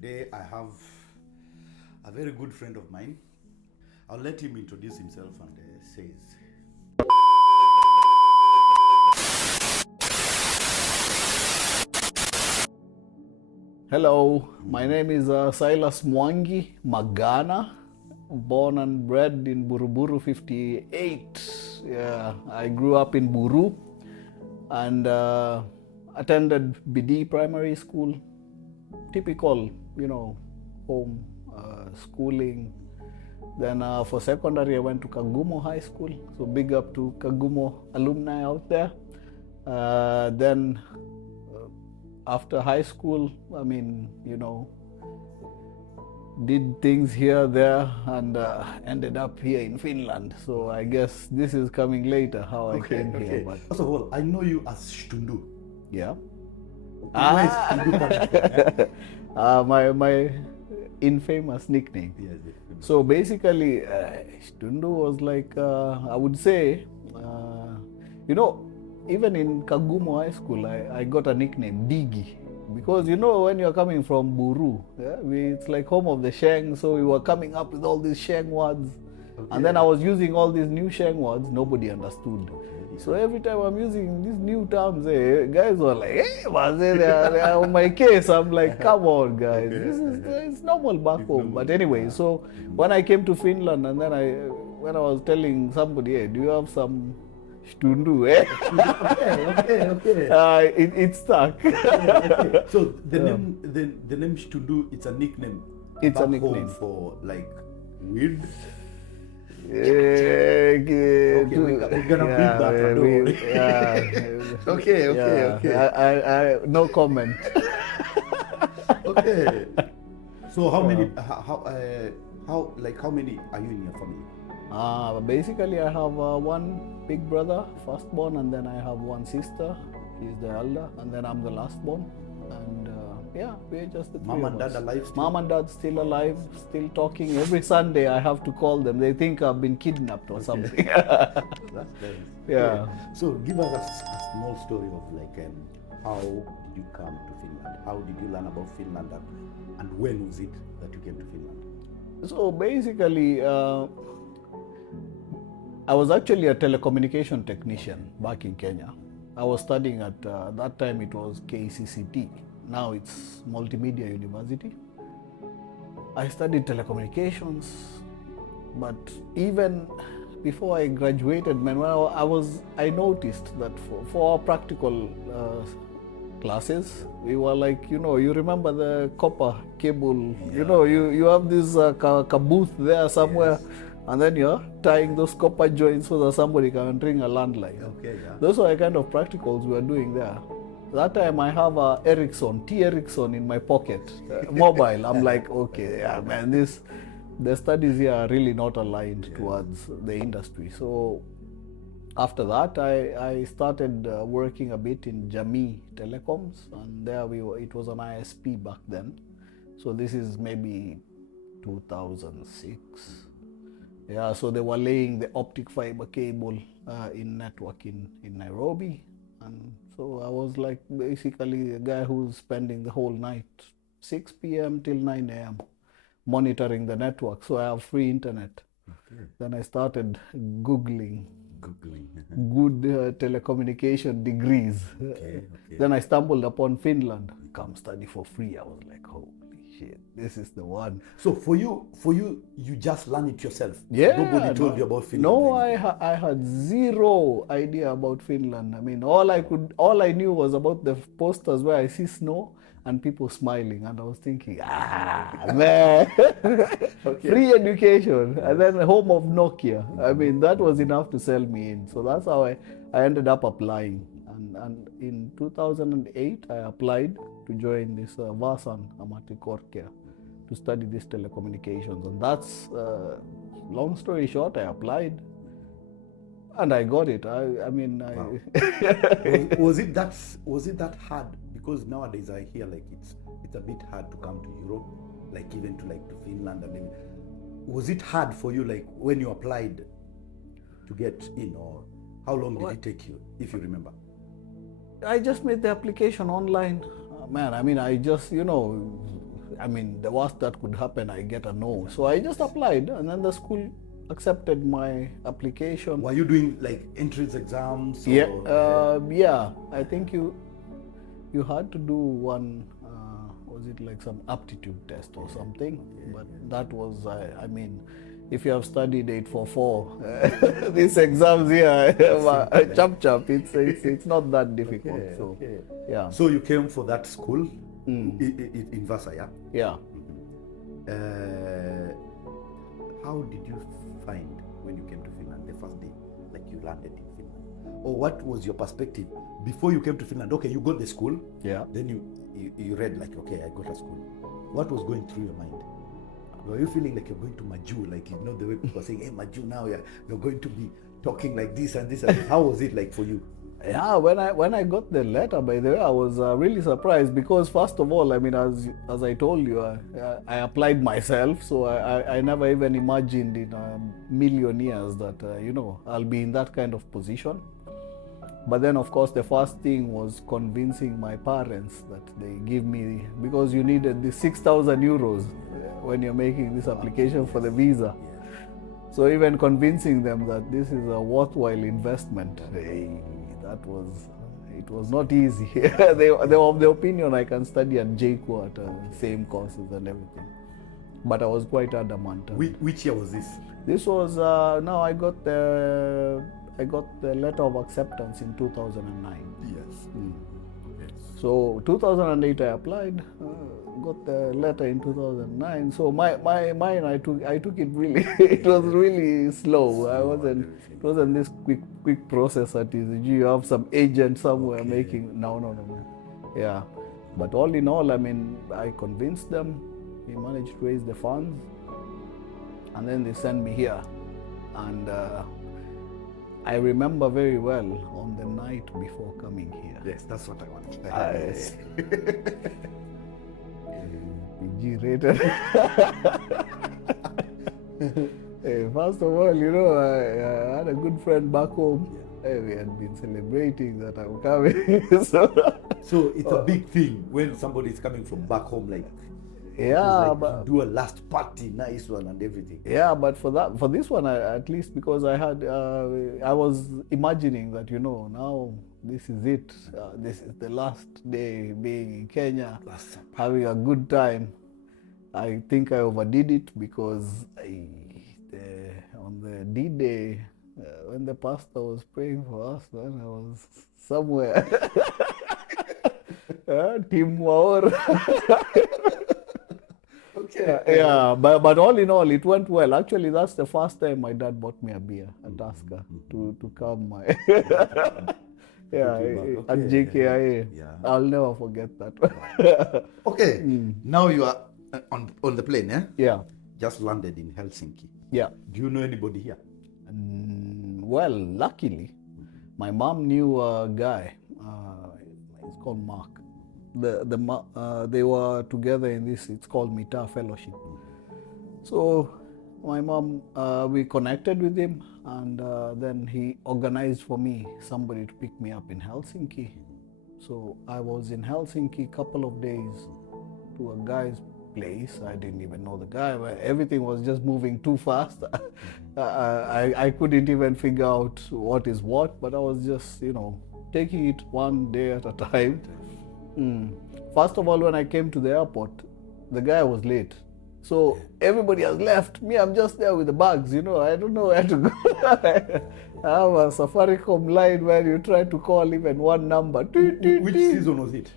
today I have a very good friend of mine. I'll let him introduce himself and says. Hello, my name is Silas Mwangi Magana, born and bred in Buruburu 58. Yeah, I grew up in Buru and attended BD Primary School. Typical, home schooling. Then for secondary, I went to Kagumo High School. So big up to Kagumo alumni out there. Then after high school, did things here, there, and ended up here in Finland. So I guess this is coming later, how I came here. But First of all, I know you as Shtundu. yeah. Where is Shtundu coming from? My infamous nickname. Yes, So basically, Shtundu was like, I would say, even in Kagumo High School, I got a nickname, Digi. Because when you're coming from Buru, it's like home of the Sheng, so we were coming up with all these Sheng words. Okay. And then I was using all these new Sheng words, nobody understood. So every time I'm using these new terms, guys were like, hey, they are on my case. I'm like, come on, guys. It's normal back home. But anyway, so when I came to Finland, and then when I was telling somebody, hey, do you have some Shtundu? Okay. It stuck. Okay. So the name Shtundu, it's a nickname. It's back a nickname home for like weird. Okay, we're gonna beat that. Don't worry. Okay. I no comment. Okay. So how many? How many are you in your family? Basically, I have one big brother, firstborn, and then I have one sister. She's the elder, and then I'm the lastborn. And we're just the three Mom of and us. dad alive still? Mom and dad still alive, still talking. Every Sunday I have to call them. They think I've been kidnapped or something. That's nice. Yeah. Okay. So give us a small story of how did you come to Finland? How did you learn about Finland, and when was it that you came to Finland? So basically, I was actually a telecommunication technician back in Kenya. I was studying at that time it was KCCT. Now it's Multimedia University. I studied telecommunications, but even before I graduated, I noticed that for our practical classes, we were like, you remember the copper cable, you have this caboose there somewhere. Yes. And then you're tying those copper joints so that somebody can ring a landline. Okay, yeah. Those are the kind of practicals we were doing there. That time I have a T Ericsson in my pocket, mobile. I'm like, okay, yeah, man, the studies here are really not aligned towards the industry. So after that, I started working a bit in Jamii Telecoms, and there it was an ISP back then. So this is maybe 2006. Yeah, so they were laying the optic fiber cable in network in Nairobi. And so I was like basically a guy who's spending the whole night, 6 p.m. till 9 a.m. monitoring the network. So I have free internet. Okay. Then I started Googling good telecommunication degrees. Okay. Then I stumbled upon Finland. Come study for free. I was like, holy shit, this is the one. So for you, you just learn it yourself. Yeah. Nobody told you about Finland. No, I had zero idea about Finland. I mean, all I knew was about the posters where I see snow and people smiling, and I was thinking, man, free education, and then home of Nokia. I mean, that was enough to sell me in. So that's how I ended up applying. And in 2008, I applied to join this Vasan Ammattikorkea to study this telecommunications. And that's, long story short, I applied and I got it. Wow. was it that hard? Because nowadays I hear it's a bit hard to come to Europe, even to Finland. And then, was it hard for you when you applied to get in, or how long did it take you, if you remember? I just made the application online. Man, I just, I mean, the worst that could happen, I get a no. So I just applied, and then the school accepted my application. Were you doing like entrance exams? Or, Yeah. I think you had to do one. Was it like some aptitude test or something? But that was, I mean, if you have studied 844, these exams here, chap, it's not that difficult. Yeah. So you came for that school in Vasa, yeah? Yeah. How did you find when you came to Finland the first day, like you landed in Finland? Or what was your perspective before you came to Finland? Okay, you got the school. Yeah. Then you read like, okay, I got a school. What was going through your mind? Were you feeling like you're going to Maju, like, you know, the way people are saying, hey, Maju, now you're going to be talking like this and this and this. How was it like for you? Yeah, when I got the letter, by the way, I was really surprised because first of all, I mean, as I told you, I applied myself, so I never even imagined in a million years that you know, I'll be in that kind of position. But then, of course, the first thing was convincing my parents that they give me, because you needed the 6,000 euros when you're making this application for the visa. So even convincing them that this is a worthwhile investment, it was not easy. They were of the opinion I can study at JKUAT, same courses and everything. But I was quite adamant. Which year was this? This was, now I got the letter of acceptance in 2009. Yes. Yes. So 2008 I applied, got the letter in 2009. So mine I took it really. It was really slow. It wasn't this quick process that is. You have some agent somewhere making. No. Yeah, but all in all, I mean, I convinced them. We managed to raise the funds, and then they sent me here, and. I remember very well on the night before coming here. Yes, that's what I wanted. Yes. PG rated. First of all, you know, I had a good friend back home. We had been celebrating that I'm coming. So it's a big thing when somebody is coming from back home, like. Yeah, like but do a last party, nice one and everything. Yeah, but for this one, at least because I was imagining that, you know, now this is it. This is the last day being in Kenya, having a good time. I think I overdid it because on the D-Day, when the pastor was praying for us, then I was somewhere. Team Waor. Yeah, but all in all, it went well. Actually, that's the first time my dad bought me a beer at Tusker to calm my at JKIA. Yeah. I'll never forget that. Okay, now you are on the plane, eh? Yeah. Just landed in Helsinki. Yeah. Do you know anybody here? Well, luckily, my mom knew a guy. It's called Mark. They were together in this, it's called Mita Fellowship. So my mom, we connected with him, and then he organized for me somebody to pick me up in Helsinki. So I was in Helsinki a couple of days to a guy's place. I didn't even know the guy, but everything was just moving too fast. I couldn't even figure out what is what, but I was just, you know, taking it one day at a time. First of all, when I came to the airport, the guy was late. So everybody has left. Me, I'm just there with the bags, you know. I don't know where to go. I have a Safaricom line where you try to call even one number. Which season was it?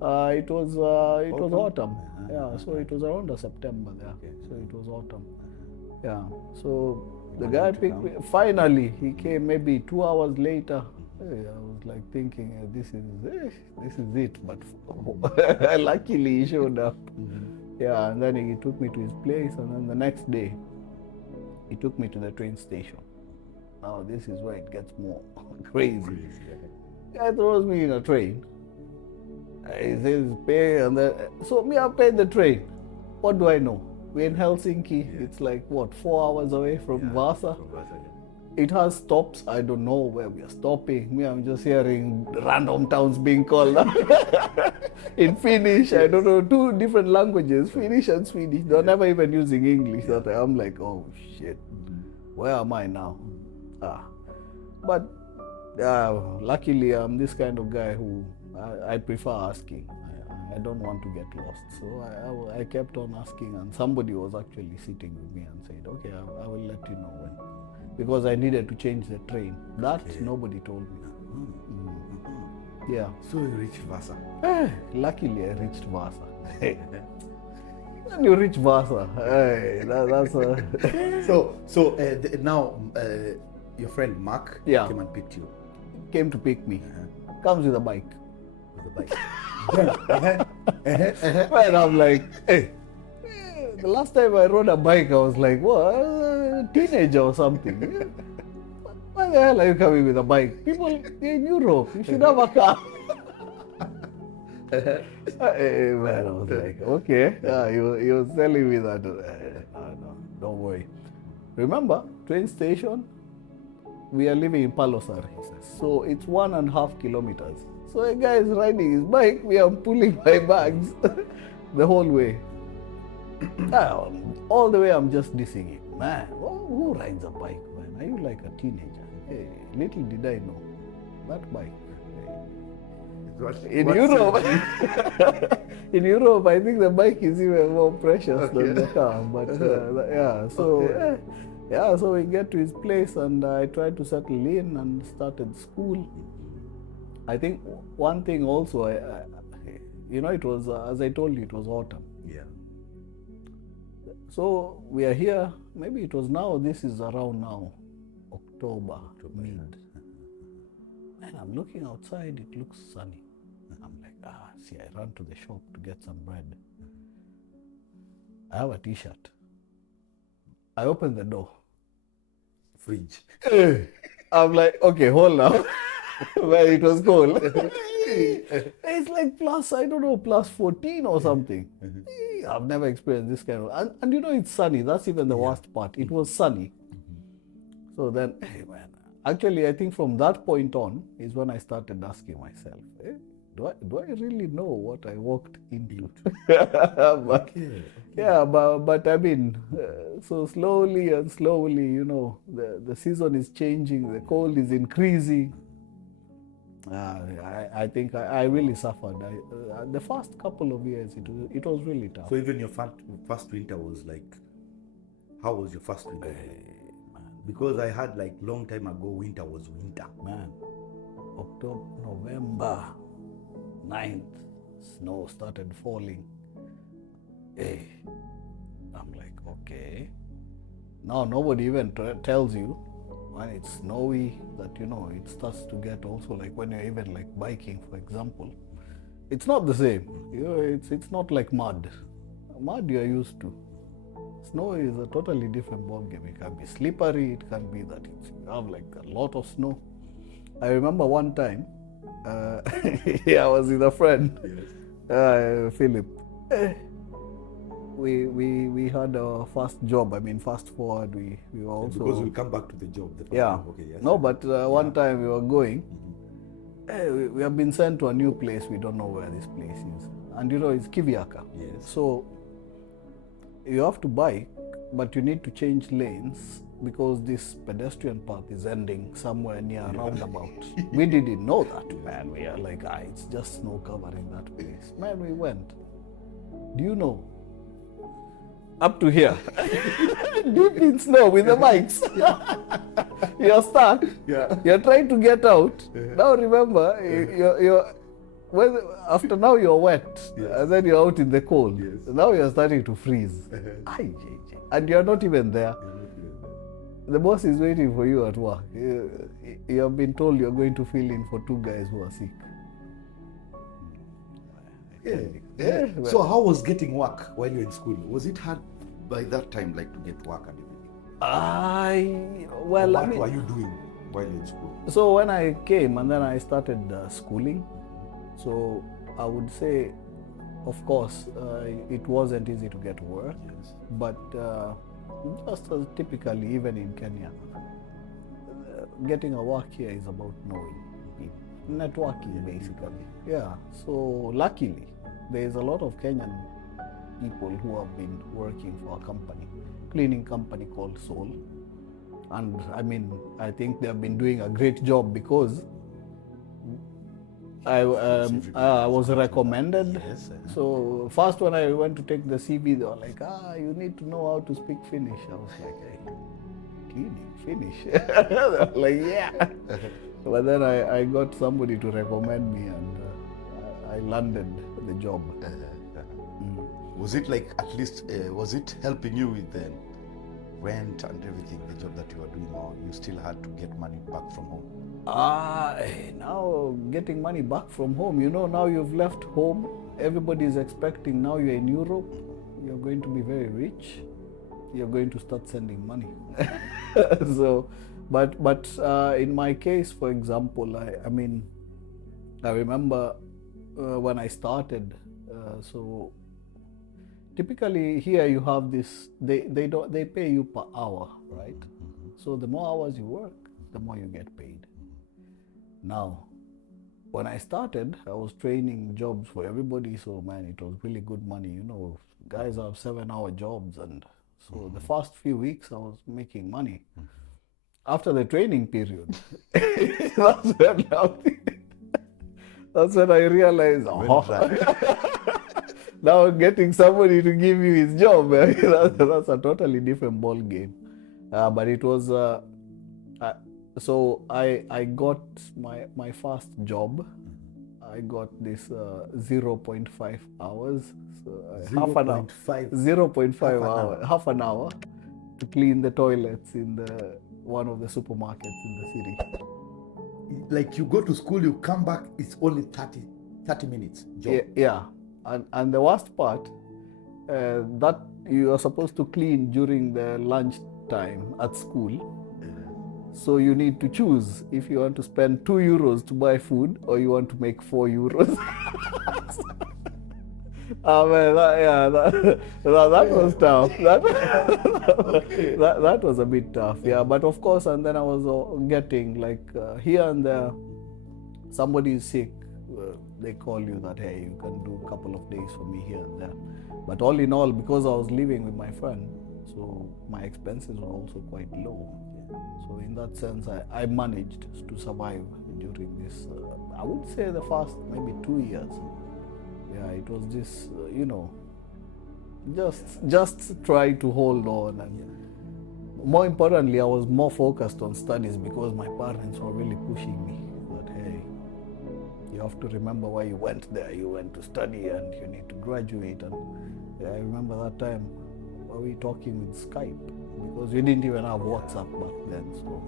It was autumn. Yeah, so it was around September there. Okay. So it was autumn. Yeah. So the guy picked me. Finally, he came maybe 2 hours later. I was like thinking, this is it, but luckily he showed up. Yeah, and then he took me to his place, and then the next day he took me to the train station. Now this is where it gets more crazy. Guy throws me in a train. He says pay, and then so me, I paid the train. What do I know? We're in Helsinki. It's like what, 4 hours away from Vasa. it has stops. I don't know where we are stopping. Me, I'm just hearing random towns being called in Finnish. I don't know, 2 different languages, Finnish and Swedish. They're never even using English. That I'm like, oh shit, where am I now? But luckily, I'm this kind of guy who I prefer asking. I don't want to get lost. So I kept on asking, and somebody was actually sitting with me and said, okay, I will let you know when. Because I needed to change the train. That nobody told me. Yeah. So you reached Vasa. Luckily, I reached Vasa. When you reach Vasa, that's now your friend Mark came and picked you. Came to pick me. Comes with a bike. With a bike. And I'm like, hey. The last time I rode a bike, I was like, what? A teenager or something. Why the hell are you coming with a bike? People in Europe, you should have a car. Man, I was like, okay. He was telling me that. No, don't worry. Remember, train station, we are living in Palosar, he says. So it's 1.5 kilometers. So a guy is riding his bike, we are pulling my bags the whole way. All the way I'm just dissing him. Man, who rides a bike, man? Are you like a teenager? Hey, little did I know. That bike. In Europe, I think the bike is even more precious than the car. But so we get to his place, and I tried to settle in and started school. I think one thing also, it was, as I told you, it was autumn. Yeah. So we are here, maybe it was now, this is around now, October mid. And I'm looking outside, it looks sunny. I'm like, see, I ran to the shop to get some bread. I have a t-shirt. I open the door. Fridge. I'm like, okay, hold now. Well, it was cold. It's like plus 14 or something. I've never experienced this kind of, and it's sunny. That's even the worst part. It was sunny. So then, hey man, actually I think from that point on is when I started asking myself, do I really know what I walked into? But I mean, so slowly, the season is changing, the cold is increasing. I think I really suffered. The first couple of years, it was really tough. So even your first winter was like, how was your first winter? Because I had like long time ago, winter was winter. Man, October, November 9th, snow started falling. I'm like, okay. Now nobody even tells you when it's snowy that it starts to get also like when you're even like biking, for example. It's not the same. It's not like mud. Mud you're used to. Snow is a totally different ballgame. It can be slippery. It can be that you have like a lot of snow. I remember one time, I was with a friend, Philip. We had our first job. I mean, fast forward, we were also... Because we'll come back to the job. Okay, yes. No, but one time we were going, we have been sent to a new place. We don't know where this place is. And it's Kiviaka. Yes. So you have to bike, but you need to change lanes because this pedestrian path is ending somewhere near a roundabout. We didn't know that, man. We are like, it's just snow covering that place. Man, we went. Do you know? Up to here. Deep in snow with the bikes. You're stuck. Yeah. You're trying to get out. Now remember, after now you're wet, and then you're out in the cold. Yes. Now you're starting to freeze. And you're not even there. The boss is waiting for you at work. You have been told you're going to fill in for 2 guys who are sick. So how was getting work while you're in school? Was it hard by that time, like to get work and everything? What were you doing while you're in school? So when I came and then I started schooling, so I would say, of course, it wasn't easy to get work, but just as typically even in Kenya, getting a work here is about knowing people, networking basically. Yeah. So luckily, there is a lot of Kenyan people who have been working for a company, cleaning company called Soul, and I mean, I think they have been doing a great job because I was recommended. Yes. So first when I went to take the CV, they were like, you need to know how to speak Finnish. I was like, hey, cleaning Finnish? They were like, yeah. But then I got somebody to recommend me, and I landed the job. Was it like, at least, was it helping you with the rent and everything, the job that you were doing, or you still had to get money back from home? Now getting money back from home, now you've left home, everybody is expecting now you're in Europe, you're going to be very rich, you're going to start sending money. So, but in my case, for example, I mean, I remember when I started, so typically here you have this, they pay you per hour, right? So the more hours you work, the more you get paid. Now, when I started, I was training jobs for everybody, so man, it was really good money. Guys have 7-hour jobs, and so the first few weeks I was making money. After the training period, that's when I realized, now getting somebody to give you his job, that's a totally different ball game. But it was. So I got my first job. I got this 0.5 hours, so half an hour, 0.5 hour, half an hour to clean the toilets in one of the supermarkets in the city. Like you go to school, you come back, it's only 30 minutes job. Yeah. And the worst part, that you are supposed to clean during the lunch time at school. So you need to choose if you want to spend 2 euros to buy food or you want to make 4 euros. Man, that was tough. That was a bit tough, yeah. But of course, and then I was getting like here and there, somebody is sick, they call you that, hey, you can do a couple of days for me here and there. But all in all, because I was living with my friend, so my expenses were also quite low. So in that sense, I managed to survive during this, I would say the first maybe 2 years. Yeah, it was this, just try to hold on. And more importantly, I was more focused on studies because my parents were really pushing me that, hey, you have to remember why you went there. You went to study and you need to graduate. And I remember that time we were talking with Skype because we didn't even have WhatsApp back then. So